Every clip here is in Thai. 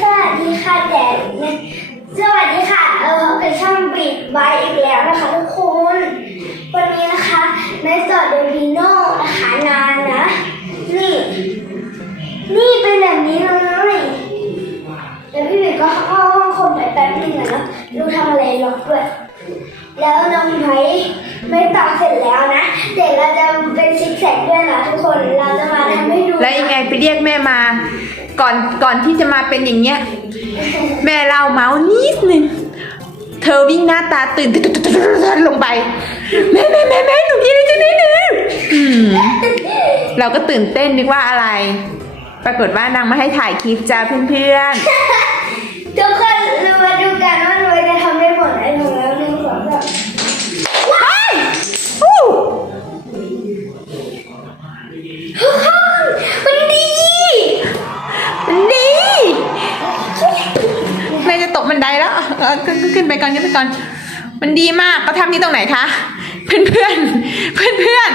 สวัสดีค่ะแดดสวัสดีค่ะ เออเป็นช่องบีดไวอีกแล้วนะคะทุกคน วันนี้นะคะในสอดเดลิโน่นะคะนานนะ นี่ นี่เป็นแบบนี้เลยเดี๋ยวพี่บีดก็เข้าห้องคอมไปแป๊บนึงนะ ดูทำอะไรหรอกด้วย แล้วน้องไม้ไม่ต่อเสร็จแล้วนะ เดี๋ยวเราจะเป็นซิกแซกด้วยนะทุกคน เราจะมาทำให้ดู แล้วยังไงไปเรียกแม่มา ก่อนก่อนที่จะมาเป็นอย่างเงี้ย แม่เล่าเมาส์นิดนึงเธอวิ่งหน้าตาตื่นลงไป แม่แม่แม่แม่หนูยินดีจังเลยหนูอืมเราก็ตื่นเต้นนึกว่าอะไร ปรากฏว่านางมาให้ถ่ายคลิปจ้าเพื่อนทุกคนรู้ไหม เออขึ้นขึ้นขึ้นไปก่อนขึ้นไปก่อน มันดีมากเขาทำที่ตรงไหนคะเพื่อนเพื่อนเพื่อนเพื่อน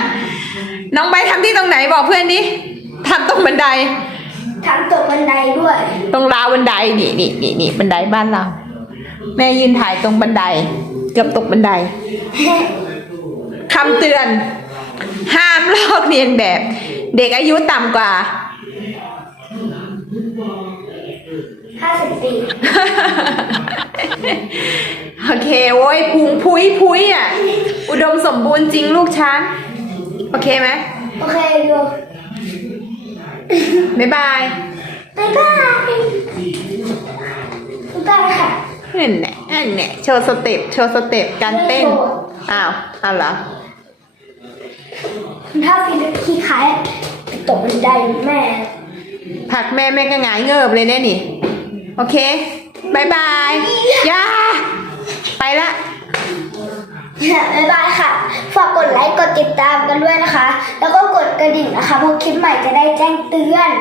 ๆน้องใบร์ททำที่ตรงไหนบอกเพื่อนดิทำตรงบันไดทำตกบันไดด้วย ตรงราวบันไดนี่นี่นี่นี่บันไดบ้านเรา แม่ยืนถ่ายตรงบันได เกือบตกบันไดคำเตือน ห้ามลอกเรียนแบบ เด็กอายุต่ำกว่าห้าสิบปี โอเคโว้ยพุงพุยพุยอะ อุดมสมบูรณ์จริงลูกฉันโอเคไหมโอเคดูบ๊ายบายบ๊ายบายบ๊ายบายค่ะนั่นแหละนั่นแหละโชว์สเต็ปโชว์สเต็ปการเต้น อ้าวอ้าวเหรอถ้าพี่ขี้ขายตกบันไดแม่ผลักแม่แม่ก็หงายเงิบเลยเนี่ยนี่ โอเค บายบายย่าไปละ บ๊ายบายค่ะ ฝากกดไลค์ กดติดตามกันด้วยนะคะ แล้วก็กดกระดิ่งนะคะเพราะคลิปใหม่จะได้แจ้งเตือน